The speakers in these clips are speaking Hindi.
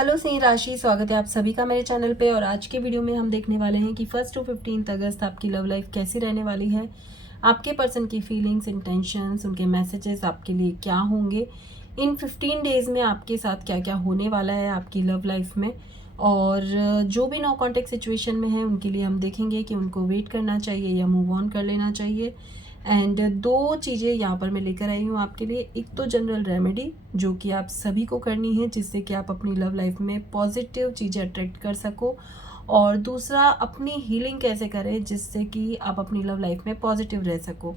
हेलो सिंह राशि, स्वागत है आप सभी का मेरे चैनल पे। और आज के वीडियो में हम देखने वाले हैं कि 1 टू 15 अगस्त आपकी लव लाइफ कैसी रहने वाली है। आपके पर्सन की फीलिंग्स, इंटेंशंस, उनके मैसेजेस आपके लिए क्या होंगे। इन 15 डेज़ में आपके साथ क्या क्या होने वाला है आपकी लव लाइफ में। और जो भी नो कॉन्टेक्ट सिचुएशन में है उनके लिए हम देखेंगे कि उनको वेट करना चाहिए या मूव ऑन कर लेना चाहिए। एंड दो चीज़ें यहाँ पर मैं लेकर आई हूँ आपके लिए। एक तो जनरल रेमेडी जो कि आप सभी को करनी है, जिससे कि आप अपनी लव लाइफ में पॉजिटिव चीज़ें अट्रैक्ट कर सको। और दूसरा, अपनी हीलिंग कैसे करें जिससे कि आप अपनी लव लाइफ में पॉजिटिव रह सको।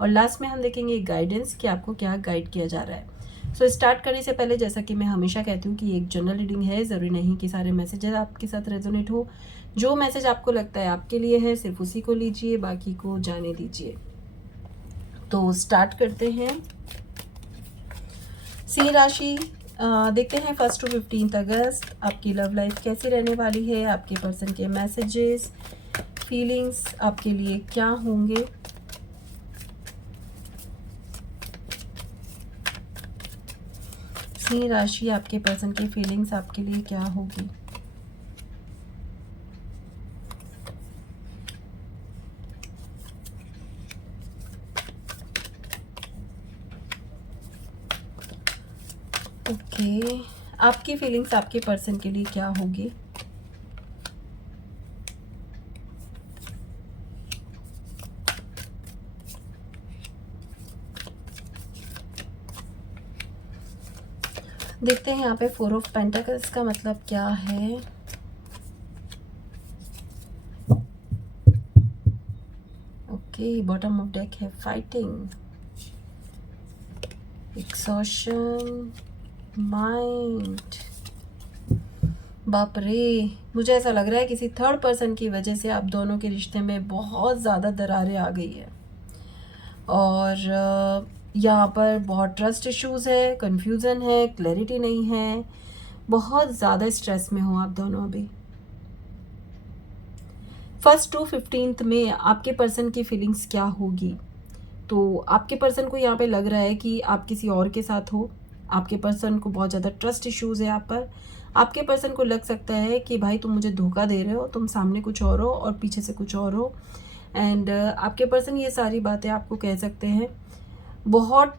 और लास्ट में हम देखेंगे गाइडेंस कि आपको क्या गाइड किया जा रहा है। सो स्टार्ट करने से पहले, जैसा कि मैं हमेशा कहती हूँ कि एक जनरल रीडिंग है, ज़रूरी नहीं कि सारे मैसेजेस आपके साथ रेजोनेट हो। जो मैसेज आपको लगता है आपके लिए है, सिर्फ उसी को लीजिए, बाकी को जाने दीजिए। तो स्टार्ट करते हैं। सिंह राशि, देखते हैं 1 टू 15 अगस्त आपकी लव लाइफ कैसी रहने वाली है। आपके पर्सन के मैसेजेस, फीलिंग्स आपके लिए क्या होंगे। सिंह राशि, आपके पर्सन की फीलिंग्स आपके लिए क्या होगी। ओके, आपकी फीलिंग्स आपके पर्सन के लिए क्या होगी। देखते हैं यहाँ पे 4 ऑफ पेंटाकल्स का मतलब क्या है। ओके, बॉटम ऑफ डेक है फाइटिंग, एक्सॉशन, माइंड। बाप रे, मुझे ऐसा लग रहा है किसी थर्ड पर्सन की वजह से आप दोनों के रिश्ते में बहुत ज़्यादा दरारें आ गई है। और यहाँ पर बहुत ट्रस्ट इश्यूज है, कंफ्यूजन है, क्लैरिटी नहीं है, बहुत ज़्यादा स्ट्रेस में हो आप दोनों अभी। 1 टू 15 में आपके पर्सन की फीलिंग्स क्या होगी। तो आपके पर्सन को यहाँ पे लग रहा है कि आप किसी और के साथ हो। आपके पर्सन को बहुत ज़्यादा ट्रस्ट इश्यूज़ है आप पर। आपके पर्सन को लग सकता है कि भाई तुम मुझे धोखा दे रहे हो, तुम सामने कुछ और हो और पीछे से कुछ और हो। एंड आपके पर्सन ये सारी बातें आपको कह सकते हैं। बहुत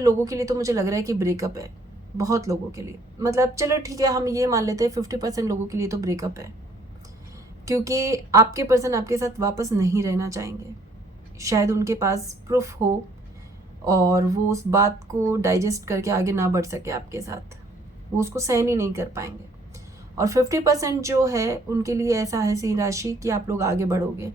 लोगों के लिए तो मुझे लग रहा है कि ब्रेकअप है, बहुत लोगों के लिए। मतलब चलो ठीक है, हम ये मान लेते हैं 50% लोगों के लिए तो ब्रेकअप है, क्योंकि आपके पर्सन आपके साथ वापस नहीं रहना चाहेंगे। शायद उनके पास प्रूफ हो और वो उस बात को डाइजेस्ट करके आगे ना बढ़ सके आपके साथ, वो उसको सहन ही नहीं कर पाएंगे। और 50% जो है उनके लिए ऐसा है सिंह राशि कि आप लोग आगे बढ़ोगे।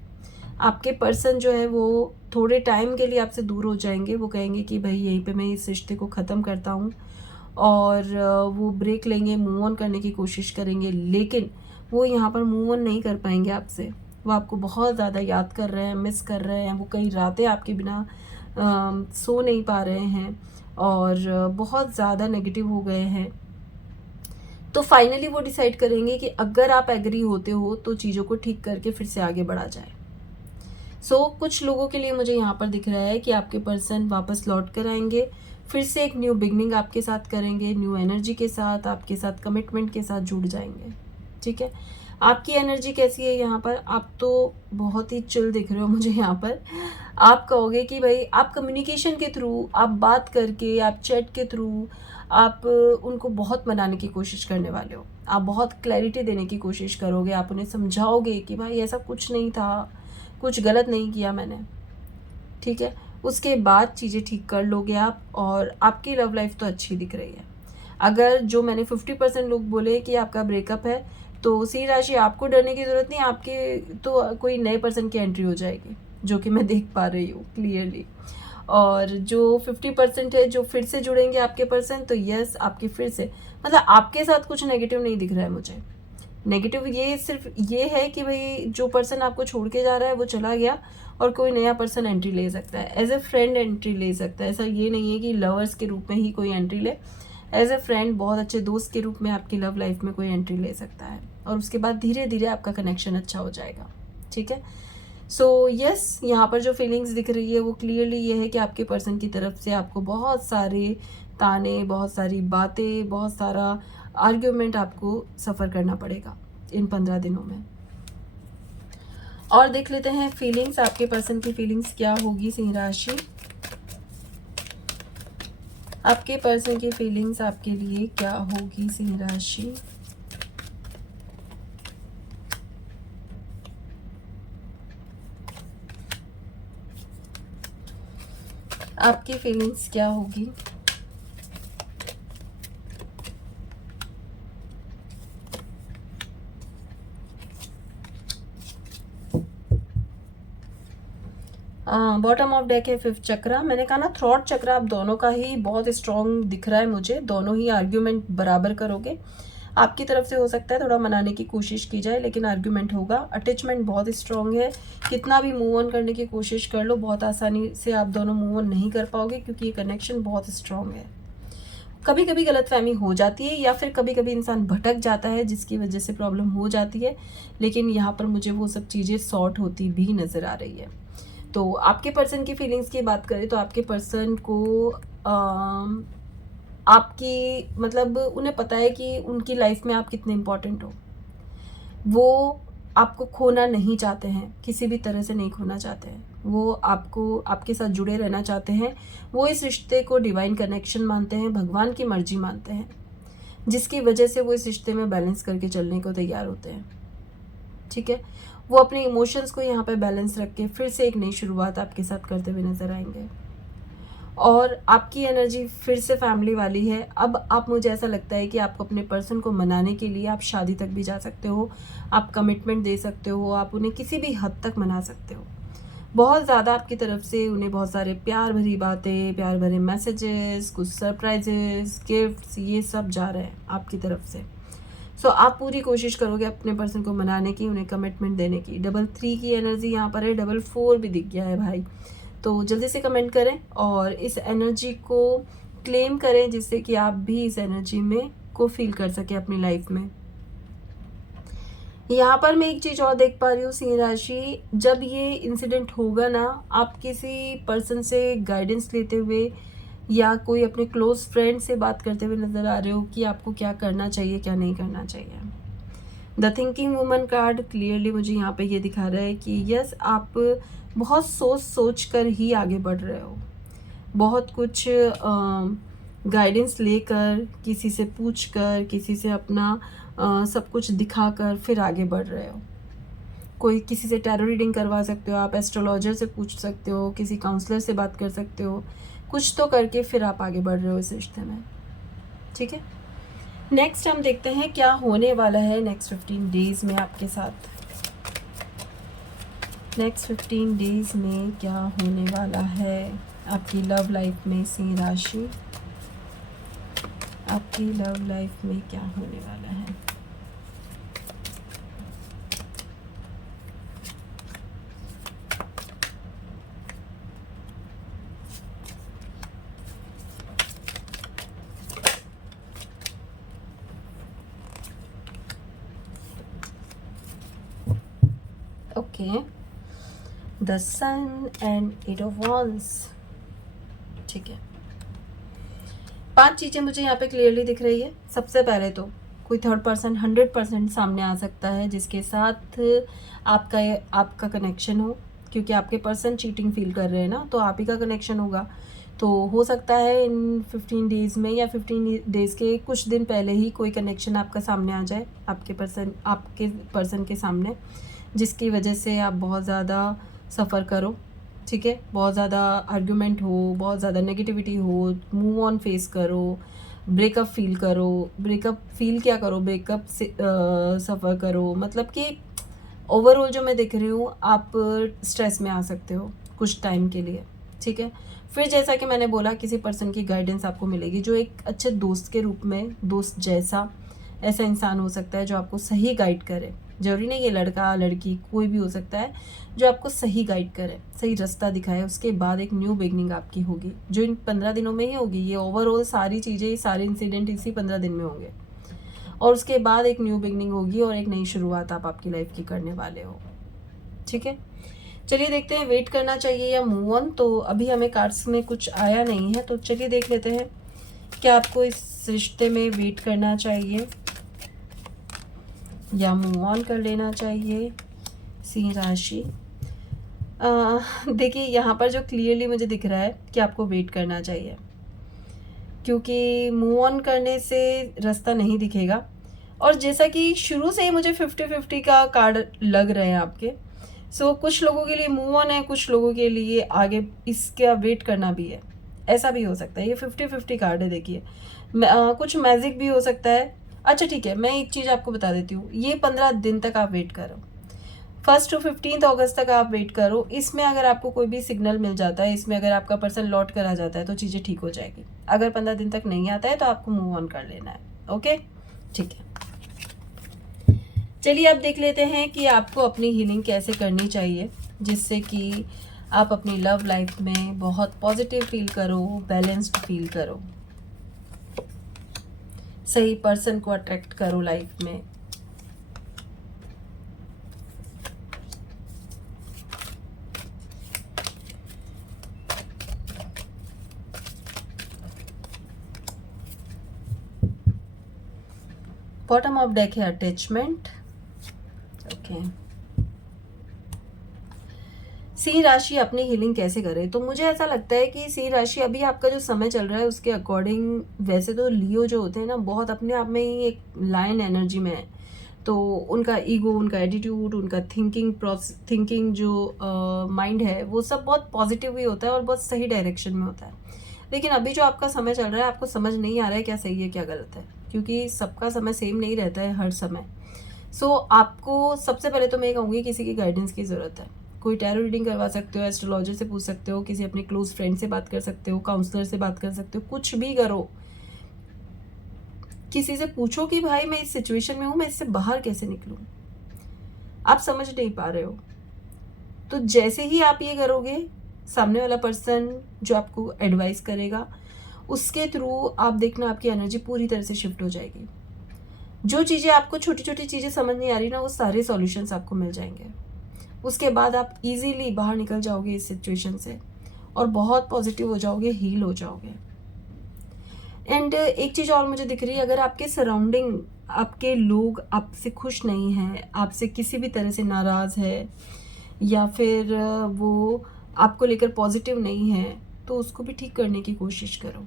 आपके पर्सन जो है वो थोड़े टाइम के लिए आपसे दूर हो जाएंगे। वो कहेंगे कि भाई यहीं पे मैं इस रिश्ते को ख़त्म करता हूँ, और वो ब्रेक लेंगे, मूव ऑन करने की कोशिश करेंगे। लेकिन वो यहाँ पर मूव ऑन नहीं कर पाएंगे आपसे। वो आपको बहुत ज़्यादा याद कर रहे हैं, मिस कर रहे हैं। वो कई रातें आपके बिना सो नहीं पा रहे हैं और बहुत ज़्यादा नेगेटिव हो गए हैं। तो फाइनली वो डिसाइड करेंगे कि अगर आप एग्री होते हो तो चीज़ों को ठीक करके फिर से आगे बढ़ा जाए। कुछ लोगों के लिए मुझे यहाँ पर दिख रहा है कि आपके पर्सन वापस लौट कर आएंगे, फिर से एक न्यू बिगनिंग आपके साथ करेंगे, न्यू एनर्जी के साथ, आपके साथ कमिटमेंट के साथ जुड़ जाएंगे। ठीक है, आपकी एनर्जी कैसी है यहाँ पर। आप तो बहुत ही चिल दिख रहे हो मुझे यहाँ पर। आप कहोगे कि भाई आप कम्युनिकेशन के थ्रू, आप बात करके, आप चैट के थ्रू, आप उनको बहुत मनाने की कोशिश करने वाले हो। आप बहुत क्लैरिटी देने की कोशिश करोगे, आप उन्हें समझाओगे कि भाई ऐसा कुछ नहीं था, कुछ गलत नहीं किया मैंने। ठीक है, उसके बाद चीज़ें ठीक कर लोगे आप, और आपकी लव लाइफ तो अच्छी दिख रही है। अगर जो मैंने 50% लोग बोले कि आपका ब्रेकअप है, तो सिंह राशि आपको डरने की ज़रूरत नहीं। आपके तो कोई नए पर्सन की एंट्री हो जाएगी, जो कि मैं देख पा रही हूँ क्लियरली। और जो 50% है जो फिर से जुड़ेंगे आपके पर्सन, तो यस, आपके फिर से मतलब आपके साथ कुछ नेगेटिव नहीं दिख रहा है मुझे। नेगेटिव ये सिर्फ ये है कि भाई जो पर्सन आपको छोड़ के जा रहा है वो चला गया, और कोई नया पर्सन एंट्री ले सकता है। एज ए फ्रेंड एंट्री ले सकता है। ऐसा ये नहीं है कि लवर्स के रूप में ही कोई एंट्री ले। एज ए फ्रेंड, बहुत अच्छे दोस्त के रूप में आपकी लव लाइफ में कोई एंट्री ले सकता है, और उसके बाद धीरे धीरे आपका कनेक्शन अच्छा हो जाएगा। ठीक है, यस, यहाँ पर जो फीलिंग्स दिख रही है वो क्लियरली ये है कि आपके पर्सन की तरफ से आपको बहुत सारे ताने, बहुत सारी बातें, बहुत सारा आर्ग्यूमेंट आपको सफ़र करना पड़ेगा इन 15 दिनों में। और देख लेते हैं फीलिंग्स, आपके पर्सन की फीलिंग्स क्या होगी सिंह राशि। आपके पर्सन की फीलिंग्स आपके लिए क्या होगी सिंह राशि। आपकी फीलिंग्स क्या होगी। बॉटम ऑफ डेक है 5th चक्रा। मैंने कहा ना थ्रॉट चक्रा आप दोनों का ही बहुत स्ट्रॉन्ग दिख रहा है मुझे, दोनों ही आर्ग्यूमेंट बराबर करोगे। आपकी तरफ से हो सकता है थोड़ा मनाने की कोशिश की जाए, लेकिन आर्ग्यूमेंट होगा। अटैचमेंट बहुत स्ट्रॉन्ग है, कितना भी मूव ऑन करने की कोशिश कर लो बहुत आसानी से आप दोनों मूव ऑन नहीं कर पाओगे, क्योंकि ये कनेक्शन बहुत स्ट्रॉन्ग है। कभी कभी गलतफहमी हो जाती है या फिर कभी कभी इंसान भटक जाता है जिसकी वजह से प्रॉब्लम हो जाती है, लेकिन यहाँ पर मुझे वो सब चीज़ें सॉर्ट होती भी नज़र आ रही है। तो आपके पर्सन की फीलिंग्स की बात करें तो आपके पर्सन को आपकी मतलब उन्हें पता है कि उनकी लाइफ में आप कितने इम्पोर्टेंट हो। वो आपको खोना नहीं चाहते हैं, किसी भी तरह से नहीं खोना चाहते हैं। वो आपके साथ जुड़े रहना चाहते हैं। वो इस रिश्ते को डिवाइन कनेक्शन मानते हैं, भगवान की मर्जी मानते हैं, जिसकी वजह से वो इस रिश्ते में बैलेंस करके चलने को तैयार होते हैं। ठीक है, वो अपने इमोशंस को यहाँ पे बैलेंस रख के फिर से एक नई शुरुआत आपके साथ करते हुए नजर आएंगे। और आपकी एनर्जी फिर से फैमिली वाली है। अब आप मुझे ऐसा लगता है कि आपको अपने पर्सन को मनाने के लिए आप शादी तक भी जा सकते हो, आप कमिटमेंट दे सकते हो, आप उन्हें किसी भी हद तक मना सकते हो। बहुत ज़्यादा आपकी तरफ से उन्हें बहुत सारे प्यार भरी बातें, प्यार भरे मैसेजेस, कुछ सरप्राइजेस, गिफ्ट्स, ये सब जा रहे हैं आपकी तरफ से। सो आप पूरी कोशिश करोगे अपने पर्सन को मनाने की, उन्हें कमिटमेंट देने की। 3 की एनर्जी यहाँ पर है, 4 भी दिख गया है भाई। तो जल्दी से कमेंट करें और इस एनर्जी को क्लेम करें, जिससे कि आप भी इस एनर्जी में को फील कर सके अपनी लाइफ में। यहाँ पर मैं एक चीज़ और देख पा रही हूँ सिंह राशि, जब ये इंसिडेंट होगा ना, आप किसी पर्सन से गाइडेंस लेते हुए या कोई अपने क्लोज फ्रेंड से बात करते हुए नज़र आ रहे हो कि आपको क्या करना चाहिए क्या नहीं करना चाहिए। The thinking woman card clearly मुझे यहाँ पे ये दिखा रहा है कि यस, आप बहुत सोच कर ही आगे बढ़ रहे हो। बहुत कुछ गाइडेंस लेकर, किसी से पूछ कर, किसी से अपना सब कुछ दिखाकर फिर आगे बढ़ रहे हो। कोई किसी से टैरो रीडिंग करवा सकते हो, आप एस्ट्रोलॉजर से पूछ सकते हो, किसी काउंसलर से बात कर सकते हो, कुछ तो करके फिर आप आगे बढ़ रहे हो इस रिश्ते में। ठीक है, नेक्स्ट हम देखते हैं क्या होने वाला है नेक्स्ट 15 डेज में आपके साथ। नेक्स्ट 15 डेज में क्या होने वाला है आपकी लव लाइफ में सिंह राशि। आपकी लव लाइफ में क्या होने वाला है। Okay, the sun and 8 of wands। ठीक है, 5 चीज़ें मुझे यहाँ पे क्लियरली दिख रही है। सबसे पहले तो कोई थर्ड पर्सन 100% सामने आ सकता है जिसके साथ आपका कनेक्शन हो, क्योंकि आपके पर्सन चीटिंग फील कर रहे हैं ना, तो आप ही का कनेक्शन होगा। तो हो सकता है इन 15 डेज़ में या 15 डेज़ के कुछ दिन पहले ही कोई कनेक्शन आपका सामने आ जाए आपके पर्सन के सामने, जिसकी वजह से आप बहुत ज़्यादा सफ़र करो। ठीक है, बहुत ज़्यादा आर्ग्यूमेंट हो, बहुत ज़्यादा नेगेटिविटी हो, मूव ऑन फेस करो, ब्रेकअप फील करो। ब्रेकअप फील क्या करो, ब्रेकअप से सफ़र करो, मतलब कि ओवरऑल जो मैं देख रही हूँ आप स्ट्रेस में आ सकते हो कुछ टाइम के लिए। ठीक है, फिर जैसा कि मैंने बोला, किसी पर्सन की गाइडेंस आपको मिलेगी जो एक अच्छे दोस्त के रूप में, दोस्त जैसा ऐसा इंसान हो सकता है जो आपको सही गाइड करे। जरूरी नहीं ये लड़का लड़की कोई भी हो सकता है, जो आपको सही गाइड करे, सही रास्ता दिखाए। उसके बाद एक न्यू बिगनिंग आपकी होगी, जो इन 15 दिनों में ही होगी। ये ओवरऑल सारी चीज़ें, सारे इंसिडेंट इसी 15 दिन में होंगे, और उसके बाद एक न्यू बिगनिंग होगी और एक नई शुरुआत आप आपकी लाइफ की करने वाले हो। ठीक है, चलिए देखते हैं वेट करना चाहिए या मूव ऑन। तो अभी हमें कार्ड्स में कुछ आया नहीं है, तो चलिए देख लेते हैं क्या आपको इस रिश्ते में वेट करना चाहिए या मूव ऑन कर लेना चाहिए सिंह राशि? देखिए यहाँ पर जो क्लियरली मुझे दिख रहा है कि आपको वेट करना चाहिए, क्योंकि मूव ऑन करने से रास्ता नहीं दिखेगा। और जैसा कि शुरू से ही मुझे 50-50 का कार्ड लग रहे हैं आपके। कुछ लोगों के लिए मूव ऑन है, कुछ लोगों के लिए आगे इसका वेट करना भी है, ऐसा भी हो सकता है। ये 50-50 कार्ड है देखिए। कुछ मैजिक भी हो सकता है। अच्छा ठीक है, मैं एक चीज़ आपको बता देती हूँ, ये 15 दिन तक आप वेट करो, 1 to 15 अगस्त तक आप वेट करो। इसमें अगर आपको कोई भी सिग्नल मिल जाता है, इसमें अगर आपका पर्सन लौट कर आ जाता है तो चीज़ें ठीक हो जाएगी। अगर 15 दिन तक नहीं आता है तो आपको मूव ऑन कर लेना है। ओके, ठीक है। चलिए अब देख लेते हैं कि आपको अपनी हीलिंग कैसे करनी चाहिए, जिससे कि आप अपनी लव लाइफ में बहुत पॉजिटिव फील करो, बैलेंस्ड फील करो, सही पर्सन को अट्रैक्ट करो लाइफ में। बॉटम ऑफ डेक है अटैचमेंट। ओके, सिंह राशि अपनी हीलिंग कैसे करे? तो मुझे ऐसा लगता है कि सिंह राशि अभी आपका जो समय चल रहा है उसके अकॉर्डिंग, वैसे तो लियो जो होते हैं ना बहुत अपने आप में ही एक लायन एनर्जी में है, तो उनका ईगो, उनका एटीट्यूड, उनका थिंकिंग जो माइंड है वो सब बहुत पॉजिटिव ही होता है और बहुत सही डायरेक्शन में होता है। लेकिन अभी जो आपका समय चल रहा है आपको समझ नहीं आ रहा है क्या सही है क्या गलत है, क्योंकि सबका समय सेम नहीं रहता है हर समय। आपको सबसे पहले तो मैं कहूँगी किसी की गाइडेंस की ज़रूरत है। कोई टैरो रीडिंग करवा सकते हो, एस्ट्रोलॉजर से पूछ सकते हो, किसी अपने क्लोज फ्रेंड से बात कर सकते हो, काउंसलर से बात कर सकते हो, कुछ भी करो। किसी से पूछो कि भाई मैं इस सिचुएशन में हूँ, मैं इससे बाहर कैसे निकलूँ। आप समझ नहीं पा रहे हो, तो जैसे ही आप ये करोगे, सामने वाला पर्सन जो आपको एडवाइस करेगा उसके थ्रू आप देखना आपकी एनर्जी पूरी तरह से शिफ्ट हो जाएगी। जो चीज़ें आपको छोटी छोटी चीज़ें समझ नहीं आ रही ना, वो सारे सॉल्यूशंस आपको मिल जाएंगे। उसके बाद आप इजीली बाहर निकल जाओगे इस सिचुएशन से और बहुत पॉजिटिव हो जाओगे, हील हो जाओगे। एंड एक चीज़ और मुझे दिख रही है, अगर आपके सराउंडिंग, आपके लोग आपसे खुश नहीं हैं, आपसे किसी भी तरह से नाराज़ है या फिर वो आपको लेकर पॉजिटिव नहीं है, तो उसको भी ठीक करने की कोशिश करो।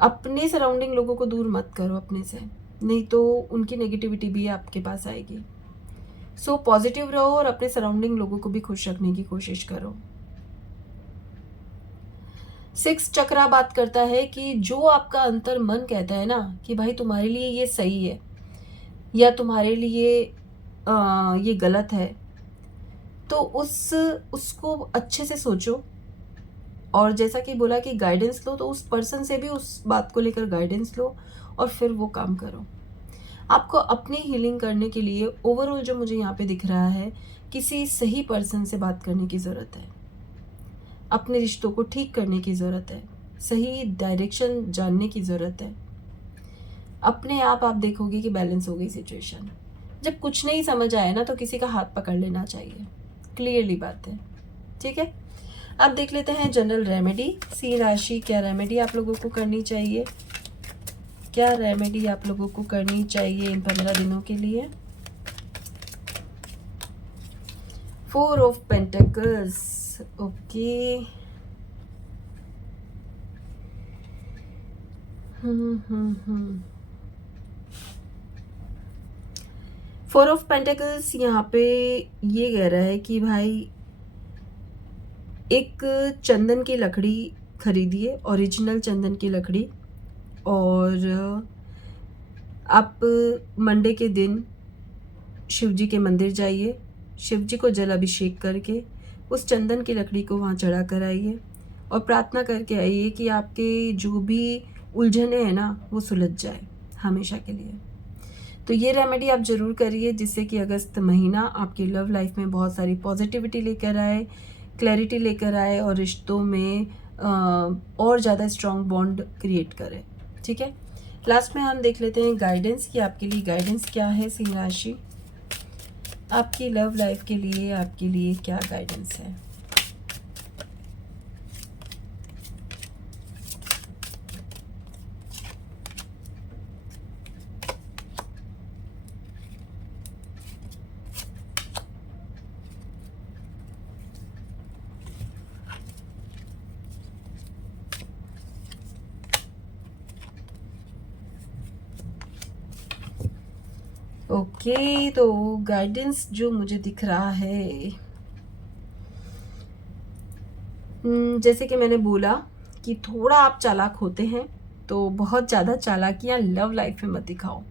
अपने सराउंडिंग लोगों को दूर मत करो अपने से, नहीं तो उनकी नेगेटिविटी भी आपके पास आएगी। पॉजिटिव रहो और अपने सराउंडिंग लोगों को भी खुश रखने की कोशिश करो। 6 चक्रा बात करता है कि जो आपका अंतर मन कहता है ना कि भाई तुम्हारे लिए ये सही है या तुम्हारे लिए ये गलत है, तो उसको अच्छे से सोचो। और जैसा कि बोला कि गाइडेंस लो, तो उस पर्सन से भी उस बात को लेकर गाइडेंस लो और फिर वो काम करो। आपको अपनी हीलिंग करने के लिए ओवरऑल जो मुझे यहाँ पे दिख रहा है, किसी सही पर्सन से बात करने की ज़रूरत है, अपने रिश्तों को ठीक करने की ज़रूरत है, सही डायरेक्शन जानने की ज़रूरत है। अपने आप देखोगे कि बैलेंस हो गई सिचुएशन। जब कुछ नहीं समझ आए ना, तो किसी का हाथ पकड़ लेना चाहिए, क्लियरली बात है। ठीक है, अब देख लेते हैं जनरल रेमेडी। सिंह राशि, क्या रेमेडी आप लोगों को करनी चाहिए? क्या रेमेडी आप लोगों को करनी चाहिए इन 15 दिनों के लिए? 4 of pentacles. Okay, four of pentacles यहाँ पे ये कह रहा है कि भाई एक चंदन की लकड़ी खरीदिए, ओरिजिनल चंदन की लकड़ी, और आप मंडे के दिन शिव जी के मंदिर जाइए, शिव जी को जल अभिषेक करके उस चंदन की लकड़ी को वहाँ चढ़ा कर आइए और प्रार्थना करके आइए कि आपके जो भी उलझने हैं ना वो सुलझ जाए हमेशा के लिए। तो ये रेमेडी आप ज़रूर करिए, जिससे कि अगस्त महीना आपकी लव लाइफ में बहुत सारी पॉजिटिविटी लेकर आए, क्लैरिटी लेकर आए और रिश्तों में और ज़्यादा स्ट्रॉन्ग बॉन्ड क्रिएट करे। ठीक है, लास्ट में हम देख लेते हैं गाइडेंस कि आपके लिए गाइडेंस क्या है सिंह राशि। आपकी लव लाइफ के लिए आपके लिए क्या गाइडेंस है? ओके, तो गाइडेंस जो मुझे दिख रहा है, जैसे कि मैंने बोला कि थोड़ा आप चालाक होते हैं, तो बहुत ज़्यादा चालाकियाँ लव लाइफ में मत दिखाओ,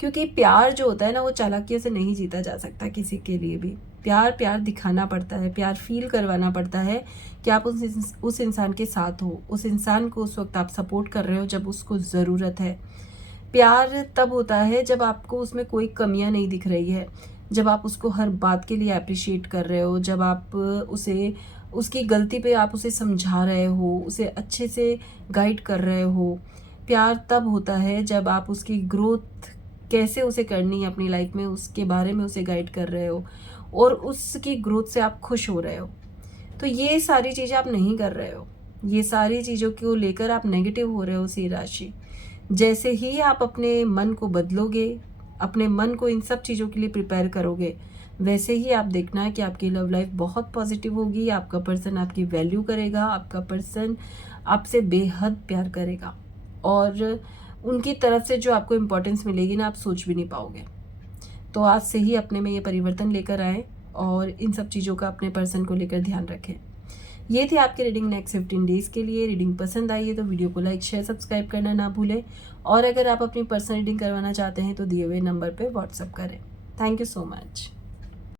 क्योंकि प्यार जो होता है ना, वो चालाकियों से नहीं जीता जा सकता किसी के लिए भी। प्यार प्यार दिखाना पड़ता है, प्यार फील करवाना पड़ता है कि आप उस इंसान के साथ हो, उस इंसान को उस वक्त आप सपोर्ट कर रहे हो जब उसको ज़रूरत है। प्यार तब होता है जब आपको उसमें कोई कमियां नहीं दिख रही है, जब आप उसको हर बात के लिए अप्रिशिएट कर रहे हो, जब आप उसे उसकी गलती पे आप उसे समझा रहे हो, उसे अच्छे से गाइड कर रहे हो। प्यार तब होता है जब आप उसकी ग्रोथ कैसे उसे करनी है अपनी लाइफ में, उसके बारे में उसे गाइड कर रहे हो और उसकी ग्रोथ से आप खुश हो रहे हो। तो ये सारी चीज़ें आप नहीं कर रहे हो, ये सारी चीज़ों को लेकर आप नेगेटिव हो रहे हो सिंह राशि। जैसे ही आप अपने मन को बदलोगे, अपने मन को इन सब चीज़ों के लिए प्रिपेयर करोगे, वैसे ही आप देखना है कि आपकी लव लाइफ बहुत पॉजिटिव होगी, आपका पर्सन आपकी वैल्यू करेगा, आपका पर्सन आपसे बेहद प्यार करेगा और उनकी तरफ से जो आपको इम्पोर्टेंस मिलेगी ना, आप सोच भी नहीं पाओगे। तो आज से ही अपने में ये परिवर्तन लेकर आए और इन सब चीज़ों का अपने पर्सन को लेकर ध्यान रखें। ये थी आपकी रीडिंग नेक्स्ट 15 डेज़ के लिए। रीडिंग पसंद आई है तो वीडियो को लाइक शेयर सब्सक्राइब करना ना भूलें और अगर आप अपनी पर्सनल रीडिंग करवाना चाहते हैं तो दिए हुए नंबर पे व्हाट्सअप करें। Thank you so much.